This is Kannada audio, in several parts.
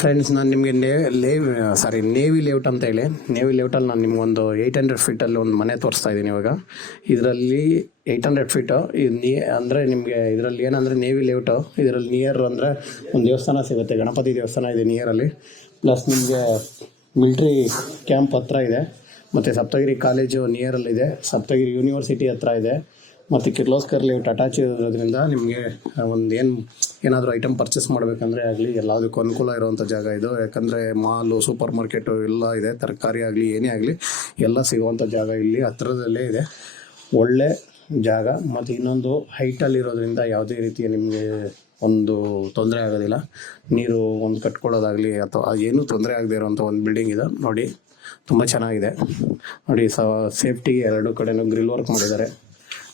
ಫ್ರೆಂಡ್ಸ್, ನಾನು ನಿಮಗೆ ನೇವಿ ಲೇಔಟ್ ಅಂತ ಹೇಳಿ, ನೇವಿ ಲೇಔಟಲ್ಲಿ ನಾನು ನಿಮ್ಗೊಂದು 800 ಫೀಟಲ್ಲಿ ಒಂದು ಮನೆ ತೋರಿಸ್ತಾ ಇದ್ದೀನಿ ಇವಾಗ. ಇದರಲ್ಲಿ 800 ಫೀಟು ಇದು ಅಂದರೆ ನಿಮಗೆ ಇದರಲ್ಲಿ ಏನಂದರೆ ನೇವಿ ಲೇಔಟು. ಇದರಲ್ಲಿ ನಿಯರ್ ಅಂದರೆ ಒಂದು ದೇವಸ್ಥಾನ ಸಿಗುತ್ತೆ, ಗಣಪತಿ ದೇವಸ್ಥಾನ ಇದೆ ನಿಯರಲ್ಲಿ. ಪ್ಲಸ್ ನಿಮಗೆ ಮಿಲ್ಟ್ರಿ ಕ್ಯಾಂಪ್ ಹತ್ರ ಇದೆ, ಮತ್ತು ಸಪ್ತಗಿರಿ ಕಾಲೇಜು ನಿಯರಲ್ಲಿದೆ, ಸಪ್ತಗಿರಿ ಯೂನಿವರ್ಸಿಟಿ ಹತ್ರ ಇದೆ, ಮತ್ತು ಕಿರ್ಲೋಸ್ಕರ್ ಲೇಔಟ್ ಅಟ್ಯಾಚ್ ಇರೋದ್ರಿಂದ ನಿಮಗೆ ಏನಾದರೂ ಐಟಮ್ ಪರ್ಚೇಸ್ ಮಾಡಬೇಕಂದ್ರೆ ಆಗಲಿ ಎಲ್ಲದಕ್ಕೂ ಅನುಕೂಲ ಇರುವಂಥ ಜಾಗ ಇದು. ಯಾಕಂದರೆ ಮಾಲು, ಸೂಪರ್ ಮಾರ್ಕೆಟು ಎಲ್ಲ ಇದೆ, ತರಕಾರಿ ಆಗಲಿ ಏನೇ ಆಗಲಿ ಎಲ್ಲ ಸಿಗುವಂಥ ಜಾಗ ಇಲ್ಲಿ ಹತ್ರದಲ್ಲೇ ಇದೆ. ಒಳ್ಳೆ ಜಾಗ, ಮತ್ತು ಇನ್ನೊಂದು ಹೈಟಲ್ಲಿರೋದ್ರಿಂದ ಯಾವುದೇ ರೀತಿಯ ನಿಮಗೆ ಒಂದು ತೊಂದರೆ ಆಗೋದಿಲ್ಲ. ನೀರು ಒಂದು ಕಟ್ಕೊಳ್ಳೋದಾಗಲಿ ಅಥವಾ ಏನೂ ತೊಂದರೆ ಆಗದೆ ಇರೋವಂಥ ಒಂದು ಬಿಲ್ಡಿಂಗ್ ಇದೆ ನೋಡಿ. ತುಂಬ ಚೆನ್ನಾಗಿದೆ ನೋಡಿ. ಸೇಫ್ಟಿಗೆ ಎರಡು ಕಡೆಯೂ ಗ್ರಿಲ್ ವರ್ಕ್ ಮಾಡಿದ್ದಾರೆ.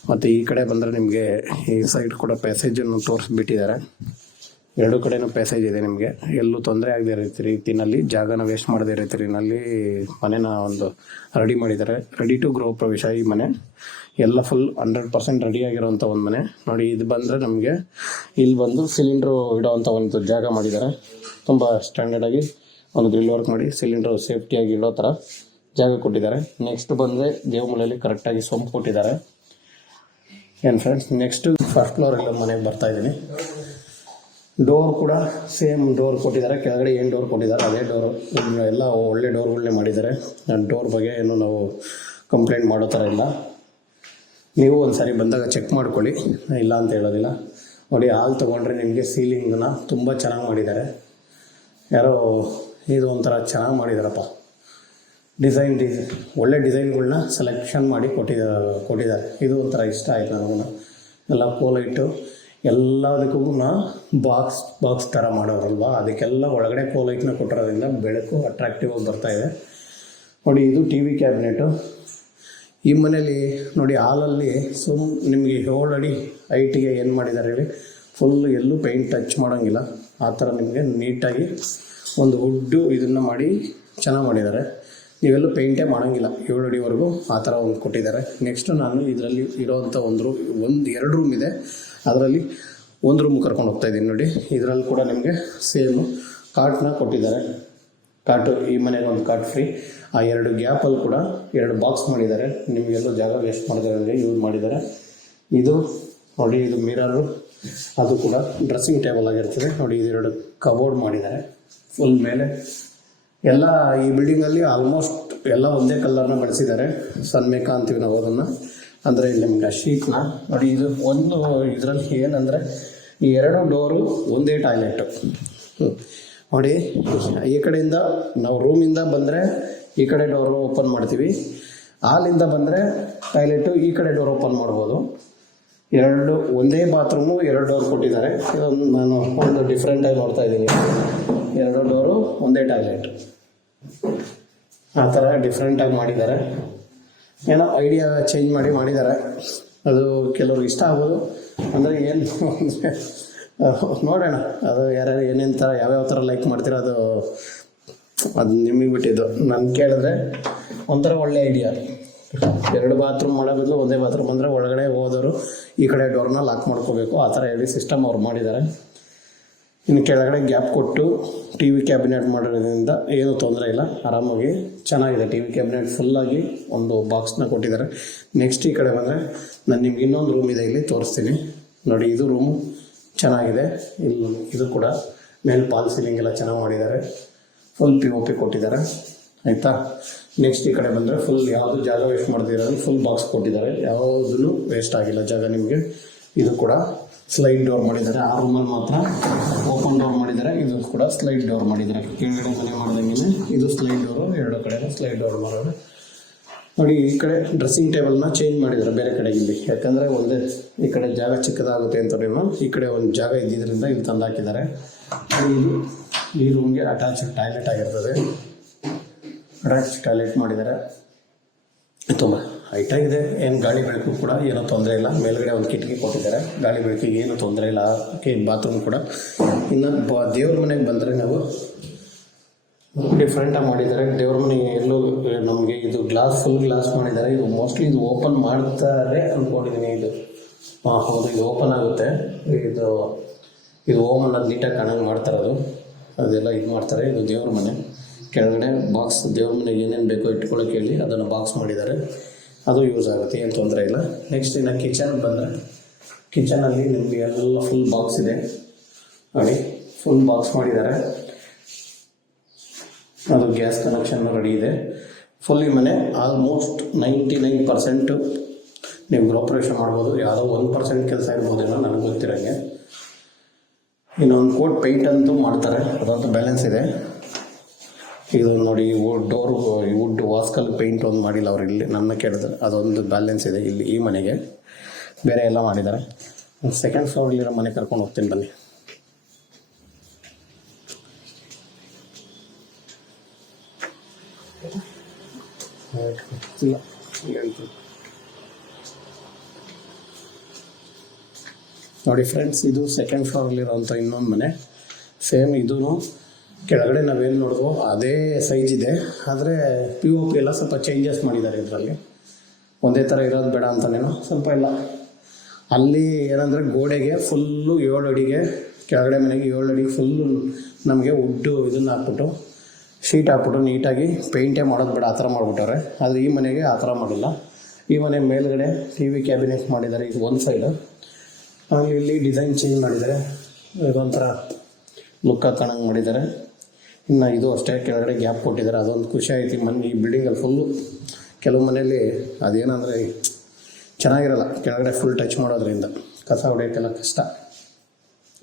ಮತ್ತು ಈ ಕಡೆ ಬಂದರೆ ನಿಮಗೆ ಈ ಸೈಡ್ ಕೂಡ ಪ್ಯಾಸೇಜನ್ನು ತೋರಿಸ್ಬಿಟ್ಟಿದ್ದಾರೆ. ಎರಡು ಕಡೆಯೂ ಪ್ಯಾಸೇಜ್ ಇದೆ, ನಿಮಗೆ ಎಲ್ಲೂ ತೊಂದರೆ ಆಗದೆ ರೀತಿಯಲ್ಲಿ, ಜಾಗನ ವೇಸ್ಟ್ ಮಾಡದೇ ರೀತಿಯಲ್ಲಿ ಮನೆನ ಒಂದು ರೆಡಿ ಮಾಡಿದ್ದಾರೆ. ರೆಡಿ ಟು ಗೃಹ ಪ್ರವೇಶ ಈ ಮನೆ ಎಲ್ಲ ಫುಲ್ 100% ರೆಡಿಯಾಗಿರೋವಂಥ ಒಂದು ಮನೆ ನೋಡಿ. ಇದು ಬಂದರೆ ನಮಗೆ ಇಲ್ಲಿ ಬಂದು ಸಿಲಿಂಡ್ರು ಇಡೋವಂಥ ಒಂದು ಜಾಗ ಮಾಡಿದ್ದಾರೆ. ತುಂಬ ಸ್ಟ್ಯಾಂಡರ್ಡಾಗಿ ಒಂದು ಗ್ರಿಲ್ ವರ್ಕ್ ಮಾಡಿ ಸಿಲಿಂಡ್ರು ಸೇಫ್ಟಿಯಾಗಿ ಇಡೋ ಥರ ಜಾಗ ಕೊಟ್ಟಿದ್ದಾರೆ. ನೆಕ್ಸ್ಟ್ ಬಂದರೆ ದೇವಮೂಲೆಯಲ್ಲಿ ಕರೆಕ್ಟಾಗಿ ಸೊಂಪು ಕೊಟ್ಟಿದ್ದಾರೆ. ಏನು ಫ್ರೆಂಡ್ಸ್, ನೆಕ್ಸ್ಟು ಫಸ್ಟ್ ಫ್ಲೋರಲ್ಲಿ ಮನೆಗೆ ಬರ್ತಾಯಿದ್ದೀನಿ. ಡೋರ್ ಕೂಡ ಸೇಮ್ ಡೋರ್ ಕೊಟ್ಟಿದ್ದಾರೆ, ಕೆಳಗಡೆ ಏನು ಡೋರ್ ಕೊಟ್ಟಿದ್ದಾರೆ ಅದೇ ಡೋರು. ಎಲ್ಲ ಒಳ್ಳೆ ಡೋರ್ಗಳನ್ನೇ ಮಾಡಿದ್ದಾರೆ. ಡೋರ್ ಬಗ್ಗೆ ಏನು ನಾವು ಕಂಪ್ಲೇಂಟ್ ಮಾಡೋ ಥರ ಇಲ್ಲ. ನೀವು ಒಂದು ಸಾರಿ ಬಂದಾಗ ಚೆಕ್ ಮಾಡ್ಕೊಳ್ಳಿ, ಇಲ್ಲ ಅಂತ ಹೇಳೋದಿಲ್ಲ. ನೋಡಿ, ಹಾಲ್ ತೊಗೊಂಡ್ರೆ ನಿಮಗೆ ಸೀಲಿಂಗನ್ನ ತುಂಬ ಚೆನ್ನಾಗಿ ಮಾಡಿದ್ದಾರೆ. ಯಾರೋ ಇದು ಒಂಥರ ಚೆನ್ನಾಗಿ ಮಾಡಿದಾರಪ್ಪ. ಡಿಸೈನ್ ಒಳ್ಳೆ ಡಿಸೈನ್ಗಳನ್ನ ಸೆಲೆಕ್ಷನ್ ಮಾಡಿ ಕೊಟ್ಟಿದ್ದಾರೆ. ಇದು ಒಂಥರ ಇಷ್ಟ ಆಯಿತು ನನಗೂ. ಎಲ್ಲ ಕೋಲೈಟು ಎಲ್ಲದಕ್ಕೂ ಬಾಕ್ಸ್ ಥರ ಮಾಡೋರಲ್ವ, ಅದಕ್ಕೆಲ್ಲ ಒಳಗಡೆ ಕೋಲೈಟ್ನ ಕೊಟ್ಟಿರೋದ್ರಿಂದ ಬೆಳಕು ಅಟ್ರಾಕ್ಟಿವ್ ಆಗಿ ಬರ್ತಾಯಿದೆ ನೋಡಿ. ಇದು ಟಿ ವಿ ಕ್ಯಾಬಿನೆಟು ಈ ಮನೇಲಿ ನೋಡಿ. ಹಾಲಲ್ಲಿ ನಿಮಗೆ 7 ಅಡಿ ಹೈಟಿಗೆ ಏನು ಮಾಡಿದ್ದಾರೆ ಹೇಳಿ, ಫುಲ್ ಎಲ್ಲೂ ಪೇಂಟ್ ಟಚ್ ಮಾಡೋಂಗಿಲ್ಲ. ಆ ಥರ ನಿಮಗೆ ನೀಟಾಗಿ ಒಂದು ವುಡ್ಡು ಇದನ್ನು ಮಾಡಿ ಚೆನ್ನಾಗಿ ಮಾಡಿದ್ದಾರೆ. ನೀವೆಲ್ಲೂ ಪೇಂಟೇ ಮಾಡೋಂಗಿಲ್ಲ, 7 ಅಡಿವರೆಗೂ ಆ ಥರ ಒಂದು ಕೊಟ್ಟಿದ್ದಾರೆ. ನೆಕ್ಸ್ಟು ನಾನು ಇದರಲ್ಲಿ ಇರೋವಂಥ ಎರಡು ರೂಮ್ ಇದೆ. ಅದರಲ್ಲಿ ಒಂದು ರೂಮ್ ಕರ್ಕೊಂಡು ಹೋಗ್ತಾಯಿದ್ದೀನಿ ನೋಡಿ. ಇದರಲ್ಲಿ ಕೂಡ ನಿಮಗೆ ಸೇಮು ಕಾಟನ್ನ ಕೊಟ್ಟಿದ್ದಾರೆ. ಕಾಟು ಈ ಮನೆಗೆ ಒಂದು ಕಾಟ್ ಫ್ರೀ. ಆ 2 ಗ್ಯಾಪಲ್ಲಿ ಕೂಡ 2 ಬಾಕ್ಸ್ ಮಾಡಿದ್ದಾರೆ. ನಿಮಗೆಲ್ಲೂ ಜಾಗ ವೇಸ್ಟ್ ಮಾಡಿದ್ರೆ ಯೂಸ್ ಮಾಡಿದ್ದಾರೆ. ಇದು ನೋಡಿ, ಇದು ಮಿರರು, ಅದು ಕೂಡ ಡ್ರೆಸ್ಸಿಂಗ್ ಟೇಬಲ್ ಆಗಿರ್ತದೆ ನೋಡಿ. ಇದು 2 ಕಬೋರ್ಡ್ ಮಾಡಿದ್ದಾರೆ ಫುಲ್ ಮೇಲೆ. ಎಲ್ಲ ಈ ಬಿಲ್ಡಿಂಗಲ್ಲಿ ಆಲ್ಮೋಸ್ಟ್ ಎಲ್ಲ ಒಂದೇ ಕಲರ್ನ ಬಳಸಿದ್ದಾರೆ. ಸನ್ಮೇಕ ಅಂತೀವಿ ನಾವು ಅದನ್ನು, ಅಂದರೆ ನಿಮ್ಗೆ ಶೀಟ್ನ ನೋಡಿ. ಇದು ಒಂದು ಇದರಲ್ಲಿ ಏನಂದರೆ ಈ 2 ಡೋರು ಒಂದೇ ಟಾಯ್ಲೆಟು ನೋಡಿ. ಈ ಕಡೆಯಿಂದ ನಾವು ರೂಮಿಂದ ಬಂದರೆ ಈ ಕಡೆ ಡೋರು ಓಪನ್ ಮಾಡ್ತೀವಿ, ಹಾಲಿಂದ ಬಂದರೆ ಟಾಯ್ಲೆಟು ಈ ಕಡೆ ಡೋರ್ ಓಪನ್ ಮಾಡ್ಬೋದು. 2 ಒಂದೇ ಬಾತ್ರೂಮು 2 ಡೋರ್ ಕೊಟ್ಟಿದ್ದಾರೆ. ಇದೊಂದು ನಾನು ಒಂದು ಡಿಫ್ರೆಂಟಾಗಿ ನೋಡ್ತಾ ಇದ್ದೀನಿ. 2 ಡೋರು ಒಂದೇ ಟಾಯ್ಲೆಟ್, ಆ ಥರ ಡಿಫ್ರೆಂಟಾಗಿ ಮಾಡಿದ್ದಾರೆ. ಏನೋ ಐಡಿಯಾ ಚೇಂಜ್ ಮಾಡಿದ್ದಾರೆ. ಅದು ಕೆಲವ್ರಿಗೆ ಇಷ್ಟ ಆಗ್ಬೋದು. ಅಂದರೆ ಏನು ನೋಡೋಣ, ಅದು ಯಾರ್ಯಾರು ಏನೇನು ಥರ ಯಾವ್ಯಾವ ಥರ ಲೈಕ್ ಮಾಡ್ತೀರೋ ಅದು ನಿಮಗೆ ಬಿಟ್ಟಿದ್ದು. ನಾನು ಕೇಳಿದ್ರೆ ಒಂಥರ ಒಳ್ಳೆ ಐಡಿಯಾ. 2 ಬಾತ್ರೂಮ್ ಮಾಡೋ ಬದಲು ಒಂದೇ ಬಾತ್ರೂಮ್ ಅಂದರೆ ಒಳಗಡೆ ಹೋದವರು ಈ ಕಡೆ ಡೋರ್ನ ಲಾಕ್ ಮಾಡ್ಕೋಬೇಕು, ಆ ಥರ ಹೇಳಿ ಸಿಸ್ಟಮ್ ಅವ್ರು ಮಾಡಿದ್ದಾರೆ. ಇನ್ನು ಕೆಳಗಡೆ ಗ್ಯಾಪ್ ಕೊಟ್ಟು ಟಿ ವಿ ಕ್ಯಾಬಿನೆಟ್ ಮಾಡೋದ್ರಿಂದ ಏನೂ ತೊಂದರೆ ಇಲ್ಲ, ಆರಾಮಾಗಿ ಚೆನ್ನಾಗಿದೆ. ಟಿ ವಿ ಕ್ಯಾಬಿನೆಟ್ ಫುಲ್ಲಾಗಿ ಒಂದು ಬಾಕ್ಸ್ನ ಕೊಟ್ಟಿದ್ದಾರೆ. ನೆಕ್ಸ್ಟ್ ಈ ಕಡೆ ಬಂದರೆ ನಾನು ನಿಮ್ಗೆ ಇನ್ನೊಂದು ರೂಮ್ ಇದೆ, ಇಲ್ಲಿ ತೋರಿಸ್ತೀನಿ ನೋಡಿ. ಇದು ರೂಮು ಚೆನ್ನಾಗಿದೆ. ಇದು ಕೂಡ ಮೇಲೆ ಪಾಲ್ ಸೀಲಿಂಗ್ ಎಲ್ಲ ಚೆನ್ನಾಗಿ ಮಾಡಿದ್ದಾರೆ. ಫುಲ್ POP ಕೊಟ್ಟಿದ್ದಾರೆ, ಆಯಿತಾ. ನೆಕ್ಸ್ಟ್ ಈ ಕಡೆ ಬಂದರೆ ಫುಲ್ ಯಾವುದು ಜಾಗ ವೇಸ್ಟ್ ಮಾಡ್ತಿರೋದು ಫುಲ್ ಬಾಕ್ಸ್ ಕೊಟ್ಟಿದ್ದಾರೆ. ಯಾವುದೂ ವೇಸ್ಟ್ ಆಗಿಲ್ಲ ಜಾಗ ನಿಮಗೆ. ಇದು ಕೂಡ ಸ್ಲೈಡ್ ಡೋರ್ ಮಾಡಿದ್ದಾರೆ. ಆ ರೂಮಲ್ಲಿ ಮಾತ್ರ ಓಪನ್ ಡೋರ್ ಮಾಡಿದ್ದಾರೆ. ಇದು ಕೂಡ ಸ್ಲೈಡ್ ಡೋರ್ ಮಾಡಿದ್ದಾರೆ. ಕೆಳಗಡೆ ಮನೆ ಮಾಡ್ದಂಗೆ ಇದು ಸ್ಲೈಡ್ ಡೋರು, 2 ಕಡೆ ಸ್ಲೈಡ್ ಡೋರ್ ಮಾಡೋದು ನೋಡಿ. ಈ ಕಡೆ ಡ್ರೆಸ್ಸಿಂಗ್ ಟೇಬಲ್ನ ಚೇಂಜ್ ಮಾಡಿದ್ದಾರೆ ಬೇರೆ ಕಡೆಗೆ ಇಲ್ಲಿ, ಯಾಕಂದರೆ ಒಂದೇ ಈ ಕಡೆ ಜಾಗ ಚಿಕ್ಕದಾಗುತ್ತೆ ಅಂತ ಈ ಕಡೆ ಒಂದು ಜಾಗ ಇದ್ದಿದ್ದರಿಂದ ಇಲ್ಲಿ ತಂದು ಹಾಕಿದ್ದಾರೆ. ಇದು ಈ ರೂಮ್ಗೆ ಅಟ್ಯಾಚ್ ಟಾಯ್ಲೆಟ್ ಆಗಿರ್ತದೆ. ಅಟ್ಯಾಚ್ ಟಾಯ್ಲೆಟ್ ಮಾಡಿದ್ದಾರೆ, ತುಂಬ ಹೈಟಾಗಿದೆ. ಏನು ಗಾಳಿ ಬೆಳಕು ಕೂಡ ಏನೂ ತೊಂದರೆ ಇಲ್ಲ. ಮೇಲ್ಗಡೆ ಒಂದು ಕಿಟಕಿ ಕೊಟ್ಟಿದ್ದಾರೆ, ಗಾಳಿ ಬೆಳಕಿಗೆ ಏನೂ ತೊಂದರೆ ಇಲ್ಲ. ಬಾತ್ರೂಮ್ ಕೂಡ. ಇನ್ನು ದೇವ್ರ ಮನೆಗೆ ಬಂದರೆ ನಾವು ಡಿಫ್ರೆಂಟಾಗಿ ಮಾಡಿದ್ದಾರೆ. ದೇವ್ರ ಮನೆ ಎಲ್ಲೂ ನಮಗೆ ಇದು ಫುಲ್ ಗ್ಲಾಸ್ ಮಾಡಿದ್ದಾರೆ. ಇದು ಮೋಸ್ಟ್ಲಿ ಇದು ಓಪನ್ ಮಾಡ್ತಾರೆ ಅಂದ್ಕೊಂಡಿದ್ದೀನಿ. ಇದು ಹೌದು, ಇದು ಓಪನ್ ಆಗುತ್ತೆ. ಇದು ಓಮ್ ಅನ್ನೋದು ನೀಟಾಗಿ ಕಾಣಂಗೆ ಮಾಡ್ತಾರದು. ಅದೆಲ್ಲ ಇದು ಮಾಡ್ತಾರೆ. ಇದು ದೇವ್ರ ಮನೆ, ಕೆಳಗಡೆ ಬಾಕ್ಸ್ ದೇವ್ರ ಮನೆಗೆ ಏನೇನು ಬೇಕೋ ಇಟ್ಕೊಳ್ಳೋಕೆ ಹೇಳಿ ಅದನ್ನು ಬಾಕ್ಸ್ ಮಾಡಿದ್ದಾರೆ, ಅದು ಯೂಸ್ ಆಗುತ್ತೆ, ಏನು ತೊಂದರೆ ಇಲ್ಲ. ನೆಕ್ಸ್ಟ್ ಇನ್ನು ಕಿಚನ್ ಬಂದರೆ, ಕಿಚನಲ್ಲಿ ನಿಮಗೆ ಎಲ್ಲ ಫುಲ್ ಬಾಕ್ಸ್ ಇದೆ ನೋಡಿ, ಫುಲ್ ಬಾಕ್ಸ್ ಮಾಡಿದ್ದಾರೆ. ಅದು ಗ್ಯಾಸ್ ಕನೆಕ್ಷನ್ ರೆಡಿ ಇದೆ. ಫುಲ್ ಈ ಮನೆ ಆಲ್ಮೋಸ್ಟ್ 99% ನೀವು ಗೃಹಪ್ರವೇಶ ಮಾಡ್ಬೋದು. ಯಾವುದೋ 1% ಕೆಲಸ ಇರ್ಬೋದೇನೋ ನನಗೆ ಗೊತ್ತಿರೋಂಗೆ. ಇನ್ನೊಂದು ಕೋಟ್ ಪೇಂಟ್ ಅಂತೂ ಮಾಡ್ತಾರೆ, ಅದಂತೂ ಬ್ಯಾಲೆನ್ಸ್ ಇದೆ. ಇದು ನೋಡಿ ಡೋರು ವುಡ್ ವಾಸ್ಕಲ್ ಪೇಂಟ್ ಒಂದು ಮಾಡಿಲ್ಲ ಅವ್ರು, ಇಲ್ಲಿ ನನ್ನ ಕೇಳಿದ್ರೆ ಅದೊಂದು ಬ್ಯಾಲೆನ್ಸ್ ಇದೆ ಇಲ್ಲಿ ಈ ಮನೆಗೆ. ಬೇರೆ ಎಲ್ಲ ಮಾಡಿದ್ದಾರೆ. ಸೆಕೆಂಡ್ ಫ್ಲೋರಲ್ಲಿರೋ ಮನೆ ಕರ್ಕೊಂಡು ಹೋಗ್ತೀನಿ ಬನ್ನಿ. ನೋಡಿ ಫ್ರೆಂಡ್ಸ್, ಇದು ಸೆಕೆಂಡ್ ಫ್ಲೋರಲ್ಲಿರೋಂಥ ಇನ್ನೊಂದು ಮನೆ. ಸೇಮ್ ಇದೂ ಕೆಳಗಡೆ ನಾವೇನು ನೋಡಿದ್ವೋ ಅದೇ ಸೈಜ್ ಇದೆ, ಆದರೆ POP ಎಲ್ಲ ಸ್ವಲ್ಪ ಚೇಂಜಸ್ ಮಾಡಿದ್ದಾರೆ. ಇದರಲ್ಲಿ ಒಂದೇ ಥರ ಇರೋದು ಬೇಡ ಅಂತನೇನೋ ಸ್ವಲ್ಪ ಇಲ್ಲ. ಅಲ್ಲಿ ಏನಂದರೆ ಗೋಡೆಗೆ ಫುಲ್ಲು 7 ಅಡಿಗೆ, ಕೆಳಗಡೆ ಮನೆಗೆ 7 ಅಡಿಗೆ ಫುಲ್ಲು ನಮಗೆ ವುಡ್ಡು ಇದನ್ನು ಹಾಕ್ಬಿಟ್ಟು ಶೀಟ್ ಹಾಕ್ಬಿಟ್ಟು ನೀಟಾಗಿ ಪೇಂಟೇ ಮಾಡೋದು ಬೇಡ ಆ ಥರ ಮಾಡಿಬಿಟ್ಟವ್ರೆ. ಆದರೆ ಈ ಮನೆಗೆ ಆ ಥರ ಮಾಡಿಲ್ಲ. ಈ ಮನೆ ಮೇಲ್ಗಡೆ TV ಕ್ಯಾಬಿನೆಟ್ ಮಾಡಿದ್ದಾರೆ, ಇದು ಒಂದು ಸೈಡು. ಆಮೇಲೆ ಇಲ್ಲಿ ಡಿಸೈನ್ ಚೇಂಜ್ ಮಾಡಿದ್ದಾರೆ, ಇದೊಂಥರ ಲುಕ್ಕಾಗಿ ಕಾಣಂಗೆ ಮಾಡಿದ್ದಾರೆ. ಇನ್ನು ಇದು ಅಷ್ಟೇ ಕೆಳಗಡೆ ಗ್ಯಾಪ್ ಕೊಟ್ಟಿದ್ದಾರೆ, ಅದೊಂದು ಖುಷಿ ಆಯ್ತು. ಈ ಬಿಲ್ಡಿಂಗಲ್ಲಿ ಫುಲ್ಲು ಕೆಲವು ಮನೆಯಲ್ಲಿ ಅದೇನಂದರೆ ಚೆನ್ನಾಗಿರಲ್ಲ, ಕೆಳಗಡೆ ಫುಲ್ ಟಚ್ ಮಾಡೋದ್ರಿಂದ ಕಸ ಹೊಡೆಯೋಕ್ಕೆಲ್ಲ ಕಷ್ಟ.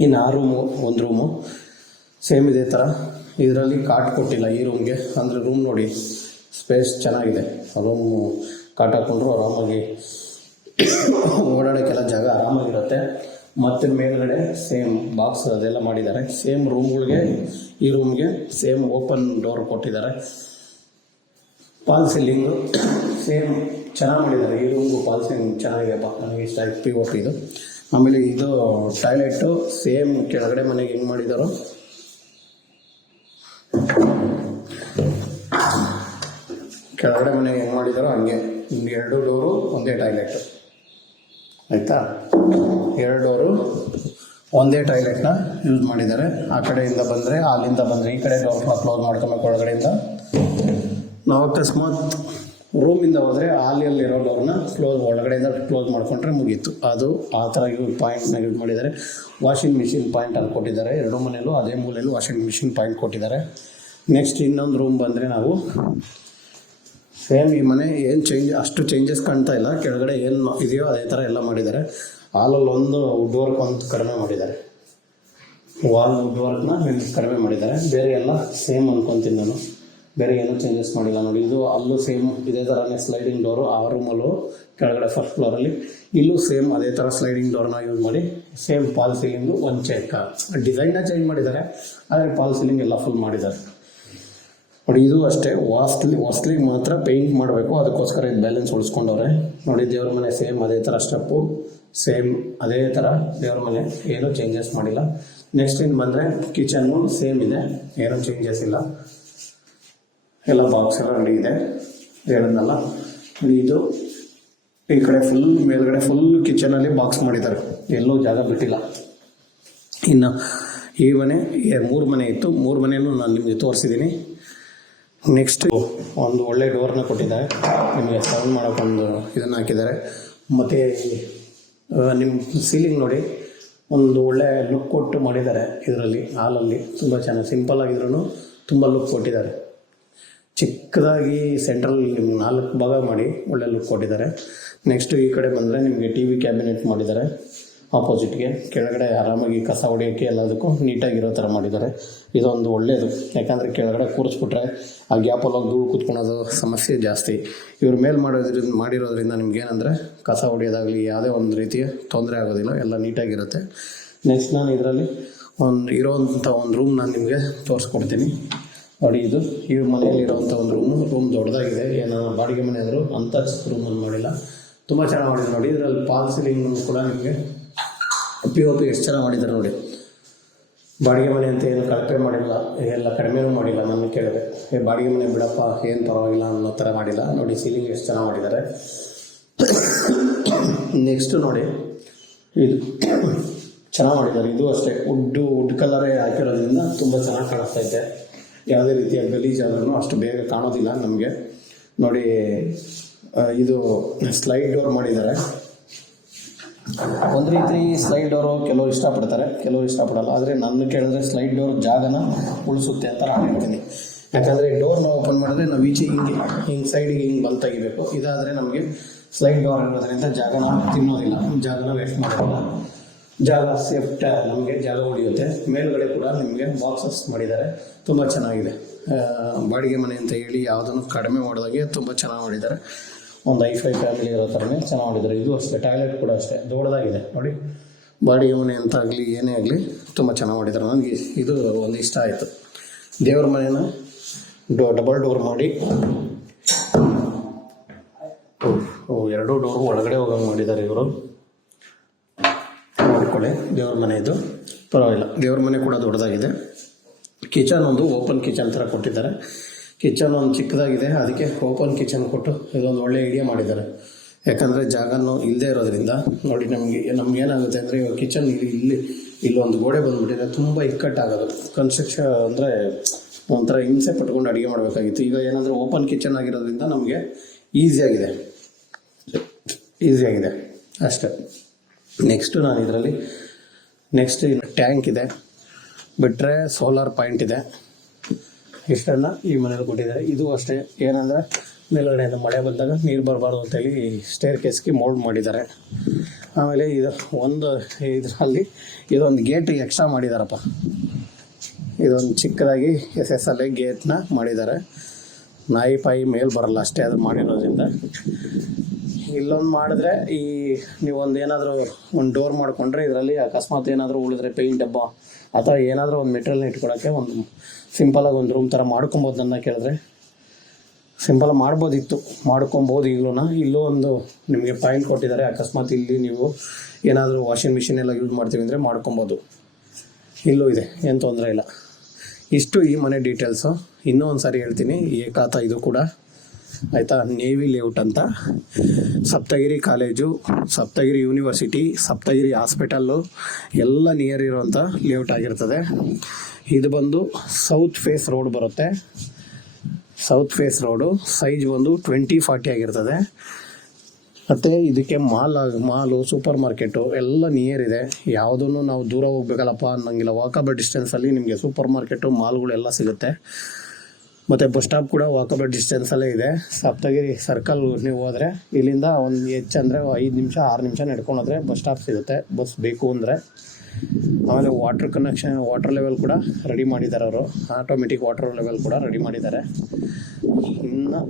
ಇನ್ನು ಆ ರೂಮು, ಒಂದು ರೂಮು ಸೇಮ್ ಇದೇ ಥರ. ಇದರಲ್ಲಿ ಕಾಟ್ ಕೊಟ್ಟಿಲ್ಲ ಈ ರೂಮ್ಗೆ, ಅಂದರೆ ರೂಮ್ ನೋಡಿ ಸ್ಪೇಸ್ ಚೆನ್ನಾಗಿದೆ. ರೂಮು ಕಾಟ್ ಹಾಕ್ಕೊಂಡ್ರು ಆರಾಮಾಗಿ ಓಡಾಡೋಕ್ಕೆಲ್ಲ ಜಾಗ ಆರಾಮಾಗಿರುತ್ತೆ. ಮತ್ತು ಮೇಲ್ಗಡೆ ಸೇಮ್ ಬಾಕ್ಸ್ ಅದೆಲ್ಲ ಮಾಡಿದ್ದಾರೆ. ಸೇಮ್ ರೂಮ್ಗಳಿಗೆ ಈ ರೂಮ್ಗೆ ಸೇಮ್ ಓಪನ್ ಡೋರ್ ಕೊಟ್ಟಿದ್ದಾರೆ. ಪಾಲ್ ಸೀಲಿಂಗು ಸೇಮ್ ಚೆನ್ನಾಗಿ ಮಾಡಿದ್ದಾರೆ. ಈ ರೂಮ್ಗೂ ಪಾಲ್ ಸೀಲಿಂಗ್ ಚೆನ್ನಾಗಿದೆಯಪ್ಪ, ನನಗೆ ಇಷ್ಟ ಆಯ್ತು POP ಇದು. ಆಮೇಲೆ ಇದು ಟಾಯ್ಲೆಟು ಸೇಮ್ ಕೆಳಗಡೆ ಮನೆಗೆ ಹೆಂಗೆ ಮಾಡಿದಾರೋ ಕೆಳಗಡೆ ಮನೆಗೆ ಹೆಂಗೆ ಮಾಡಿದಾರೋ ಹಂಗೆ. 2 ಡೋರು ಒಂದೇ ಟಾಯ್ಲೆಟು, ಆಯಿತಾ? 2 ಡೋರು ಒಂದೇ ಟಾಯ್ಲೆಟ್ನ ಯೂಸ್ ಮಾಡಿದ್ದಾರೆ. ಆ ಕಡೆಯಿಂದ ಬಂದರೆ ಅಲ್ಲಿಂದ ಬಂದರೆ ಈ ಕಡೆ ಡೋರ್ನ ಕ್ಲೋಸ್ ಮಾಡ್ಕೊಬೇಕು ಒಳಗಡೆಯಿಂದ. ನಾವು ಅಕಸ್ಮಾತ್ ರೂಮಿಂದ ಹೋದರೆ ಹಾಲಿಯಲ್ಲಿರೋ ಡೋರ್ನ ಒಳಗಡೆಯಿಂದ ಕ್ಲೋಸ್ ಮಾಡಿಕೊಂಡ್ರೆ ಮುಗೀತು. ಅದು ಆ ಥರ ಪಾಯಿಂಟ್ನ ಯೂಸ್ ಮಾಡಿದ್ದಾರೆ. ವಾಷಿಂಗ್ ಮಿಷಿನ್ ಪಾಯಿಂಟ್ ಅಲ್ಲಿ ಕೊಟ್ಟಿದ್ದಾರೆ. 2 ಮನೆಯಲ್ಲೂ ಅದೇ ಮೂಲೆಯಲ್ಲೂ ವಾಷಿಂಗ್ ಮಿಷಿನ್ ಪಾಯಿಂಟ್ ಕೊಟ್ಟಿದ್ದಾರೆ. ನೆಕ್ಸ್ಟ್ ಇನ್ನೊಂದು ರೂಮ್ ಬಂದರೆ ನಾವು ಸೇಮ್ ಈ ಮನೆ ಏನು ಅಷ್ಟು ಚೇಂಜಸ್ ಕಾಣ್ತಾ ಇಲ್ಲ. ಕೆಳಗಡೆ ಏನು ಇದೆಯೋ ಅದೇ ಥರ ಎಲ್ಲ ಮಾಡಿದ್ದಾರೆ. ಹಾಲಲ್ಲಿ ಒಂದು ವುಡ್ ವರ್ಕ್ ಒಂದು ಕಡಿಮೆ ಮಾಡಿದ್ದಾರೆ, ವಾಲ್ ವುಡ್ ವರ್ಕ್ನ ಕಡಿಮೆ ಮಾಡಿದ್ದಾರೆ. ಬೇರೆ ಎಲ್ಲ ಸೇಮ್ ಅಂದ್ಕೊತೀನಿ ನಾನು, ಬೇರೆ ಏನೂ ಚೇಂಜಸ್ ಮಾಡಿಲ್ಲ. ನೋಡಿ ಇದು ಅಲ್ಲೂ ಸೇಮ್ ಇದೇ ಥರನೇ ಸ್ಲೈಡಿಂಗ್ ಡೋರು. ಆ ರೂಮಲ್ಲೂ ಕೆಳಗಡೆ ಫಸ್ಟ್ ಫ್ಲೋರಲ್ಲಿ ಇಲ್ಲೂ ಸೇಮ್ ಅದೇ ಥರ ಸ್ಲೈಡಿಂಗ್ ಡೋರ್ನ ಯೂಸ್ ಮಾಡಿ ಸೇಮ್ ಪಾಲ್ ಸೀಲಿಂಗು ಒಂದು ಡಿಸೈನ್ನ ಚೇಂಜ್ ಮಾಡಿದ್ದಾರೆ, ಆದರೆ ಪಾಲ್ ಸೀಲಿಂಗ್ ಎಲ್ಲ ಫುಲ್ ಮಾಡಿದ್ದಾರೆ. ನೋಡಿ ಇದು ಅಷ್ಟೇ ವಾಸ್ಲಿಗೆ ಮಾತ್ರ ಪೇಂಟ್ ಮಾಡಬೇಕು, ಅದಕ್ಕೋಸ್ಕರ ಇದು ಬ್ಯಾಲೆನ್ಸ್ ಉಳಿಸ್ಕೊಂಡವ್ರೆ. ನೋಡಿ ದೇವ್ರ ಮನೆ ಸೇಮ್ ಅದೇ ಥರ ಸ್ಟೆಪ್ಪು, ಸೇಮ್ ಅದೇ ಥರ ದೇವ್ರ ಮನೆ, ಏನೂ ಚೇಂಜಸ್ ಮಾಡಿಲ್ಲ. ನೆಕ್ಸ್ಟ್ ಇನ್ನು ಬಂದರೆ ಕಿಚನ್ನು ಸೇಮ್ ಇದೆ, ಏನೂ ಚೇಂಜಸ್ ಇಲ್ಲ. ಎಲ್ಲ ಬಾಕ್ಸ್ ಎಲ್ಲ ರೆಡಿ ಇದೆ, ಹೇಳಿದ್ನಲ್ಲ. ಇದು ಈ ಕಡೆ ಫುಲ್ ಮೇಲ್ಗಡೆ ಫುಲ್ ಕಿಚನಲ್ಲಿ ಬಾಕ್ಸ್ ಮಾಡಿದ್ದಾರೆ, ಎಲ್ಲೂ ಜಾಗ ಬಿಟ್ಟಿಲ್ಲ. ಇನ್ನು ಈ ಮನೆ 3 ಮನೆ ಇತ್ತು, 3 ಮನೆಯಲ್ಲೂ ನಾನು ನಿಮಗೆ ತೋರಿಸಿದ್ದೀನಿ. ನೆಕ್ಸ್ಟ್ ಒಂದು ಒಳ್ಳೆ ಡೋರ್ನ ಕೊಟ್ಟಿದ್ದಾರೆ, ನಿಮಗೆ ಸೌಂಡ್ ಮಾಡೋಕ್ಕೊಂದು ಇದನ್ನು ಹಾಕಿದ್ದಾರೆ. ಮತ್ತು ನಿಮ್ಮ ಸೀಲಿಂಗ್ ನೋಡಿ ಒಂದು ಒಳ್ಳೆ ಲುಕ್ ಕೊಟ್ಟು ಮಾಡಿದ್ದಾರೆ. ಇದರಲ್ಲಿ ಹಾಲಲ್ಲಿ ತುಂಬ ಚೆನ್ನಾಗಿ ಸಿಂಪಲ್ ಆಗಿದ್ರೂ ತುಂಬ ಲುಕ್ ಕೊಟ್ಟಿದ್ದಾರೆ. ಚಿಕ್ಕದಾಗಿ ಸೆಂಟ್ರಲ್ 4 ಭಾಗ ಮಾಡಿ ಒಳ್ಳೆ ಲುಕ್ ಕೊಟ್ಟಿದ್ದಾರೆ. ನೆಕ್ಸ್ಟು ಈ ಕಡೆ ಬಂದರೆ ನಿಮಗೆ TV ಕ್ಯಾಬಿನೆಟ್ ಮಾಡಿದ್ದಾರೆ ಆಪೋಸಿಟ್ಗೆ. ಕೆಳಗಡೆ ಆರಾಮಾಗಿ ಕಸ ಹೊಡೆಯೋಕ್ಕೆ ಎಲ್ಲದಕ್ಕೂ ನೀಟಾಗಿರೋ ಥರ ಮಾಡಿದ್ದಾರೆ. ಇದೊಂದು ಒಳ್ಳೆಯದು, ಯಾಕಂದರೆ ಕೆಳಗಡೆ ಕೂರಿಸ್ಬಿಟ್ರೆ ಆ ಗ್ಯಾಪಲ್ಲಿ ಹೋಗಿ ಧೂಳು ಕೂತ್ಕೊಳೋದು ಸಮಸ್ಯೆ ಜಾಸ್ತಿ. ಇವ್ರ ಮೇಲೆ ಮಾಡಿರೋದ್ರಿಂದ ನಿಮ್ಗೇನೆಂದರೆ ಕಸ ಹೊಡೆಯೋದಾಗಲಿ ಯಾವುದೇ ಒಂದು ರೀತಿಯ ತೊಂದರೆ ಆಗೋದಿಲ್ಲ, ಎಲ್ಲ ನೀಟಾಗಿರುತ್ತೆ. ನೆಕ್ಸ್ಟ್ ನಾನು ಇದರಲ್ಲಿ ಇರೋವಂಥ ಒಂದು ರೂಮ್ ನಾನು ನಿಮಗೆ ತೋರಿಸ್ಕೊಡ್ತೀನಿ. ನೋಡಿ ಇದು ಈ ಮನೆಯಲ್ಲಿರೋವಂಥ ಒಂದು ರೂಮ್ ದೊಡ್ಡದಾಗಿದೆ. ಏನೋ ಬಾಡಿಗೆ ಮನೆ ಆದರೂ ಅಂಥ ರೂಮನ್ನು ಮಾಡಿಲ್ಲ, ತುಂಬ ಚೆನ್ನಾಗಿ ಮಾಡಿದ್ರು. ನೋಡಿ ಇದರಲ್ಲಿ ಪಾಲ್ ಸೀಲಿಂಗ್ ಕೂಡ ನಿಮಗೆ POP ಎಷ್ಟು ಚೆನ್ನಾಗಿ ಮಾಡಿದ್ದಾರೆ ನೋಡಿ. ಬಾಡಿಗೆ ಮನೆ ಅಂತ ಏನು ಕಳಪೆ ಮಾಡಿಲ್ಲ, ಎಲ್ಲ ಕಡಿಮೆನೂ ಮಾಡಿಲ್ಲ. ನನ್ನ ಕೇಳಿದ್ರೆ ಬಾಡಿಗೆ ಮನೆ ಬಿಡಪ್ಪ ಏನು ಪರವಾಗಿಲ್ಲ ಅನ್ನೋ ಥರ ಮಾಡಿಲ್ಲ. ನೋಡಿ ಸೀಲಿಂಗ್ ಎಷ್ಟು ಚೆನ್ನಾಗಿ ಮಾಡಿದ್ದಾರೆ. ನೆಕ್ಸ್ಟು ನೋಡಿ ಇದು ಚೆನ್ನಾಗಿ ಮಾಡಿದ್ದಾರೆ. ಇದು ಅಷ್ಟೇ ವುಡ್ ಕಲರೇ ಹಾಕಿರೋದ್ರಿಂದ ತುಂಬ ಚೆನ್ನಾಗಿ ಕಾಣಿಸ್ತೈತೆ. ಯಾವುದೇ ರೀತಿಯ ಗಲೀಜಾದ್ರೂ ಅಷ್ಟು ಬೇಗ ಕಾಣೋದಿಲ್ಲ ನಮಗೆ. ನೋಡಿ ಇದು ಸ್ಲೈಡ್ ಡೋರ್ ಮಾಡಿದ್ದಾರೆ. ಒಂದು ರೀತಿ ಸ್ಲೈಡ್ ಡೋರು ಕೆಲವರು ಇಷ್ಟಪಡ್ತಾರೆ, ಕೆಲವರು ಇಷ್ಟಪಡಲ್ಲ. ಆದರೆ ನನ್ನ ಕೇಳಿದ್ರೆ ಸ್ಲೈಡ್ ಡೋರ್ ಜಾಗನ ಉಳಿಸುತ್ತೆ ಅಂತ ನಾನು ಹೇಳ್ತೀನಿ. ಯಾಕಂದರೆ ಡೋರ್ನ ಓಪನ್ ಮಾಡಿದ್ರೆ ನಾವು ಈಚೆ ಹಿಂಗೆ ಸೈಡಿಗೆ ಹಿಂಗೆ ಬಂದು ತೆಗಿಬೇಕು. ಇದಾದರೆ ನಮಗೆ ಸ್ಲೈಡ್ ಡೋರ್ ಇರೋದ್ರಿಂದ ಜಾಗನ ತಿನ್ನೋದಿಲ್ಲ, ಜಾಗನ ವೇಸ್ಟ್ ಮಾಡೋದಿಲ್ಲ, ಜಾಗ ಸೇಫ್ಟ್, ನಮಗೆ ಜಾಗ ಉಳಿಯುತ್ತೆ. ಮೇಲ್ಗಡೆ ಕೂಡ ನಿಮಗೆ ಬಾಕ್ಸಸ್ ಮಾಡಿದ್ದಾರೆ, ತುಂಬ ಚೆನ್ನಾಗಿದೆ. ಬಾಡಿಗೆ ಮನೆ ಅಂತ ಹೇಳಿ ಯಾವುದನ್ನು ಕಡಿಮೆ ಮಾಡಿದಾಗೆ ತುಂಬ ಚೆನ್ನಾಗಿ ಮಾಡಿದ್ದಾರೆ. ಒಂದು ಐಫೈ ಫ್ಯಾಮಿಲಿ ಇರೋ ಥರನೇ ಚೆನ್ನಾಗಿ ಮಾಡಿದ್ದಾರೆ. ಇದು ಅಷ್ಟೇ, ಟಾಯ್ಲೆಟ್ ಕೂಡ ಅಷ್ಟೇ ದೊಡ್ಡದಾಗಿದೆ ನೋಡಿ. ಬಾಡಿಗೆ ಮನೆ ಅಂತ ಆಗಲಿ ಏನೇ ಆಗಲಿ ತುಂಬ ಚೆನ್ನಾಗಿ ಮಾಡಿದ್ದಾರೆ. ನನಗೆ ಇದು ಒಂದು ಇಷ್ಟ ಆಯಿತು. ದೇವ್ರ ಮನೆನ ಡಬಲ್ ಡೋರ್ ಮಾಡಿ ಎರಡೂ ಡೋರು ಒಳಗಡೆ ಹೋಗಂಗೆ ಮಾಡಿದ್ದಾರೆ ಇವರು. ನೋಡ್ಕೊಳ್ಳಿ, ದೇವ್ರ ಮನೆ ಇದು ಪರವಾಗಿಲ್ಲ. ದೇವ್ರ ಮನೆ ಕೂಡ ದೊಡ್ಡದಾಗಿದೆ. ಕಿಚನ್ ಒಂದು ಓಪನ್ ಕಿಚನ್ ಥರ ಕೊಟ್ಟಿದ್ದಾರೆ. ಕಿಚನ್ ಒಂದು ಚಿಕ್ಕದಾಗಿದೆ, ಅದಕ್ಕೆ ಓಪನ್ ಕಿಚನ್ ಕೊಟ್ಟು ಇದೊಂದು ಒಳ್ಳೆ ಐಡಿಯಾ ಮಾಡಿದ್ದಾರೆ. ಯಾಕಂದರೆ ಜಾಗನೂ ಇಲ್ಲದೆ ಇರೋದ್ರಿಂದ ನೋಡಿ ನಮಗೇನಾಗುತ್ತೆ ಅಂದರೆ ಇವಾಗ ಕಿಚನ್ ಇಲ್ಲೊಂದು ಗೋಡೆ ಬಂದುಬಿಟ್ಟಿದೆ, ತುಂಬ ಇಕ್ಕಟ್ಟಾಗೋದು. ಕನ್ಸ್ಟ್ರಕ್ಷನ್ ಅಂದರೆ ಒಂಥರ ಹಿಂಸೆ ಪಟ್ಕೊಂಡು ಅಡುಗೆ ಮಾಡಬೇಕಾಗಿತ್ತು. ಈಗ ಏನಾದರೂ ಓಪನ್ ಕಿಚನ್ ಆಗಿರೋದ್ರಿಂದ ನಮಗೆ ಈಸಿಯಾಗಿದೆ ಅಷ್ಟೇ. ನೆಕ್ಸ್ಟು ನಾನು ಇದರಲ್ಲಿ ಟ್ಯಾಂಕ್ ಇದೆ, ಬಿಟ್ಟರೆ ಸೋಲಾರ್ ಪಾಯಿಂಟ್ ಇದೆ. ಇಷ್ಟನ್ನು ಈ ಮನೇಲಿ ಕೊಟ್ಟಿದ್ದಾರೆ. ಇದು ಅಷ್ಟೇ, ಏನಂದರೆ ಮೇಲ್ಗಡೆಯಿಂದ ಮಳೆ ಬಂದಾಗ ನೀರು ಬರಬಾರ್ದು ಅಂತೇಳಿ ಸ್ಟೇರ್ ಕೇಸ್ಗೆ ಮೋಲ್ಡ್ ಮಾಡಿದ್ದಾರೆ. ಆಮೇಲೆ ಇದರಲ್ಲಿ ಇದೊಂದು ಗೇಟ್ ಎಕ್ಸ್ಟ್ರಾ ಮಾಡಿದ್ದಾರಪ್ಪ. ಇದೊಂದು ಚಿಕ್ಕದಾಗಿ SSL ಗೇಟ್ನ ಮಾಡಿದ್ದಾರೆ. ನಾಯಿ ಪಾಯಿ ಮೇಲೆ ಬರಲ್ಲ ಅಷ್ಟೇ ಅದು ಮಾಡಿರೋದ್ರಿಂದ. ಇಲ್ಲೊಂದು ಮಾಡಿದ್ರೆ ನೀವೊಂದು ಏನಾದರೂ ಒಂದು ಡೋರ್ ಮಾಡಿಕೊಂಡ್ರೆ ಇದರಲ್ಲಿ ಅಕಸ್ಮಾತ್ ಏನಾದರೂ ಉಳಿದ್ರೆ ಪೇಂಟ್ ಡಬ್ಬ ಅಥವಾ ಏನಾದರೂ ಒಂದು ಮೆಟೀರಿಯಲ್ನ ಇಟ್ಕೊಳ್ಳೋಕ್ಕೆ ಒಂದು ಸಿಂಪಲಾಗಿ ಒಂದು ರೂಮ್ ಥರ ಮಾಡ್ಕೊಬೋದು. ನನ್ನ ಕೇಳಿದ್ರೆ ಸಿಂಪಲಾಗಿ ಮಾಡ್ಕೊಬೋದು. ಇಲ್ಲೂ ಒಂದು ನಿಮಗೆ ಪಾಯಿಂಟ್ ಕೊಟ್ಟಿದ್ದಾರೆ. ಅಕಸ್ಮಾತ್ ಇಲ್ಲಿ ನೀವು ಏನಾದರೂ ವಾಷಿಂಗ್ ಮಿಷಿನ್ ಎಲ್ಲ ಯೂಸ್ ಮಾಡ್ತೀವಿ ಅಂದರೆ ಮಾಡ್ಕೊಬೋದು. ಇಲ್ಲೂ ಇದೆ, ಏನು ತೊಂದರೆ ಇಲ್ಲ. ಇಷ್ಟು ಈ ಮನೆ ಡೀಟೇಲ್ಸು. ಇನ್ನೂ ಒಂದು ಸಾರಿ ಹೇಳ್ತೀನಿ, ಏಕಾತ ಇದು ಕೂಡ ಆಯಿತಾ. ನೇವಿ ಲೇಔಟ್ ಅಂತ, Saptagiri college, Saptagiri university, Saptagiri hospital ಎಲ್ಲ ನಿಯರ್ ಇರೋವಂಥ ಲೇಔಟ್ ಆಗಿರ್ತದೆ. ಇದು ಬಂದು ಸೌತ್ ಫೇಸ್ ರೋಡ್ ಬರುತ್ತೆ. ಸೌತ್ ಫೇಸ್ ರೋಡು ಸೈಜ್ ಬಂದು 20-40 ಆಗಿರ್ತದೆ. ಮತ್ತು ಇದಕ್ಕೆ ಮಾಲು ಸೂಪರ್ ಮಾರ್ಕೆಟು ಎಲ್ಲ ನಿಯರ್ ಇದೆ. ಯಾವುದನ್ನು ನಾವು ದೂರ ಹೋಗ್ಬೇಕಲ್ಲಪ್ಪ ಅನ್ನೋಂಗಿಲ್ಲ. ವಾಕಬಲ್ ಡಿಸ್ಟೆನ್ಸಲ್ಲಿ ನಿಮಗೆ ಸೂಪರ್ ಮಾರ್ಕೆಟು ಮಾಲ್ಗಳೆಲ್ಲ ಸಿಗುತ್ತೆ. ಮತ್ತು ಬಸ್ ಸ್ಟಾಪ್ ಕೂಡ ವಾಕಬಲ್ ಡಿಸ್ಟೆನ್ಸಲ್ಲೇ ಇದೆ. ಸಪ್ತಗಿರಿ ಸರ್ಕಲ್ ನೀವು ಹೋದರೆ ಇಲ್ಲಿಂದ ಒಂದು ಹೆಚ್ಚಂದರೆ 5 ನಿಮಿಷ 6 ನಿಮಿಷ ನಡ್ಕೊಂಡೋದ್ರೆ ಬಸ್ ಸ್ಟಾಪ್ ಸಿಗುತ್ತೆ, ಬಸ್ ಬೇಕು ಅಂದರೆ. ಆಮೇಲೆ ವಾಟರ್ ಲೆವೆಲ್ ಕೂಡ ರೆಡಿ ಮಾಡಿದ್ದಾರೆ ಅವರು. ಆಟೋಮೆಟಿಕ್ ವಾಟರ್ ಲೆವೆಲ್ ಕೂಡ ರೆಡಿ ಮಾಡಿದ್ದಾರೆ. ಇನ್ನೂ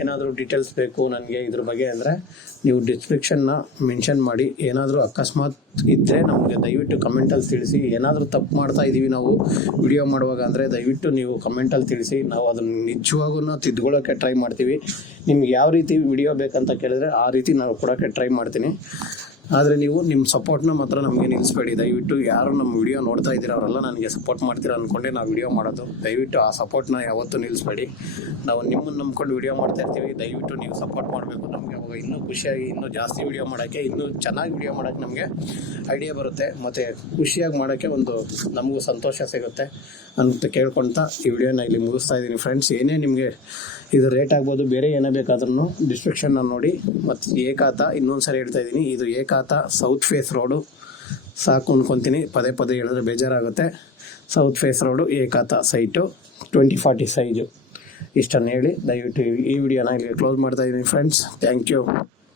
ಏನಾದರೂ ಡೀಟೇಲ್ಸ್ ಬೇಕು ನನಗೆ ಇದ್ರ ಬಗ್ಗೆ ಅಂದರೆ ನೀವು ಡಿಸ್ಕ್ರಿಪ್ಷನ್ನ ಮೆನ್ಷನ್ ಮಾಡಿ. ಏನಾದರೂ ಅಕಸ್ಮಾತ್ ಇದ್ದರೆ ನಮಗೆ ದಯವಿಟ್ಟು ಕಮೆಂಟಲ್ಲಿ ತಿಳಿಸಿ. ಏನಾದರೂ ತಪ್ಪು ಮಾಡ್ತಾ ಇದ್ದೀವಿ ನಾವು ವಿಡಿಯೋ ಮಾಡುವಾಗ ಅಂದರೆ ದಯವಿಟ್ಟು ನೀವು ಕಮೆಂಟಲ್ಲಿ ತಿಳಿಸಿ. ನಾವು ಅದನ್ನು ನಿಜವಾಗೂ ತಿದ್ಕೊಳ್ಳೋಕ್ಕೆ ಟ್ರೈ ಮಾಡ್ತೀವಿ. ನಿಮ್ಗೆ ಯಾವ ರೀತಿ ವಿಡಿಯೋ ಬೇಕಂತ ಕೇಳಿದ್ರೆ ಆ ರೀತಿ ನಾವು ಕೊಡೋಕ್ಕೆ ಟ್ರೈ ಮಾಡ್ತೀನಿ. ಆದರೆ ನೀವು ನಿಮ್ಮ ಸಪೋರ್ಟ್ನ ಮಾತ್ರ ನಮಗೆ ನಿಲ್ಲಿಸ್ಬೇಡಿ. ದಯವಿಟ್ಟು ಯಾರು ನಮ್ಮ ವಿಡಿಯೋ ನೋಡ್ತಾ ಇದ್ದೀರ ಅವರೆಲ್ಲ ನನಗೆ ಸಪೋರ್ಟ್ ಮಾಡ್ತೀರಾ ಅಂದ್ಕೊಂಡೆ ನಾವು ವಿಡಿಯೋ ಮಾಡೋದು. ದಯವಿಟ್ಟು ಆ ಸಪೋರ್ಟ್ನ ಯಾವತ್ತೂ ನಿಲ್ಲಿಸ್ಬೇಡಿ. ನಾವು ನಿಮ್ಮನ್ನು ನಂಬ್ಕೊಂಡು ವಿಡಿಯೋ ಮಾಡ್ತಾ ಇರ್ತೀವಿ. ದಯವಿಟ್ಟು ನೀವು ಸಪೋರ್ಟ್ ಮಾಡಬೇಕು ನಮಗೆ. ಅವಾಗ ಇನ್ನೂ ಖುಷಿಯಾಗಿ ಇನ್ನೂ ಜಾಸ್ತಿ ವಿಡಿಯೋ ಮಾಡೋಕ್ಕೆ, ಇನ್ನೂ ಚೆನ್ನಾಗಿ ವಿಡಿಯೋ ಮಾಡೋಕ್ಕೆ ನಮಗೆ ಐಡಿಯಾ ಬರುತ್ತೆ. ಮತ್ತು ಖುಷಿಯಾಗಿ ಮಾಡೋಕ್ಕೆ ಒಂದು ನಮಗೂ ಸಂತೋಷ ಸಿಗುತ್ತೆ ಅಂತ ಕೇಳ್ಕೊಳ್ತಾ ಈ ವಿಡಿಯೋನ ಇಲ್ಲಿ ಮುಗಿಸ್ತಾ ಇದ್ದೀನಿ ಫ್ರೆಂಡ್ಸ್. ಏನೇ ನಿಮಗೆ ಇದು ರೇಟ್ ಆಗ್ಬೋದು, ಬೇರೆ ಏನೇ ಬೇಕಾದ್ರೂ ಡಿಸ್ಕ್ರಿಪ್ಷನ್ನ ನೋಡಿ. ಮತ್ತು ಏಕಾತ ಇನ್ನೊಂದು ಸರಿ ಹೇಳ್ತಾ ಇದ್ದೀನಿ, ಇದು ಏಕಾತ ಸೌತ್ ಫೇಸ್ ರೋಡು. ಸಾಕು ಅಂದ್ಕೊತೀನಿ, ಪದೇ ಹೇಳಿದ್ರೆ ಬೇಜಾರಾಗುತ್ತೆ. ಸೌತ್ ಫೇಸ್ ರೋಡು ಏಕಾತ ಸೈಟು 20-40 ಸೈಜು. ಇಷ್ಟನ್ನು ಹೇಳಿ ದಯವಿಟ್ಟು ಈ ವಿಡಿಯೋನ ಇಲ್ಲಿ ಕ್ಲೋಸ್ ಮಾಡ್ತಾ ಇದ್ದೀನಿ ಫ್ರೆಂಡ್ಸ್. Thank you.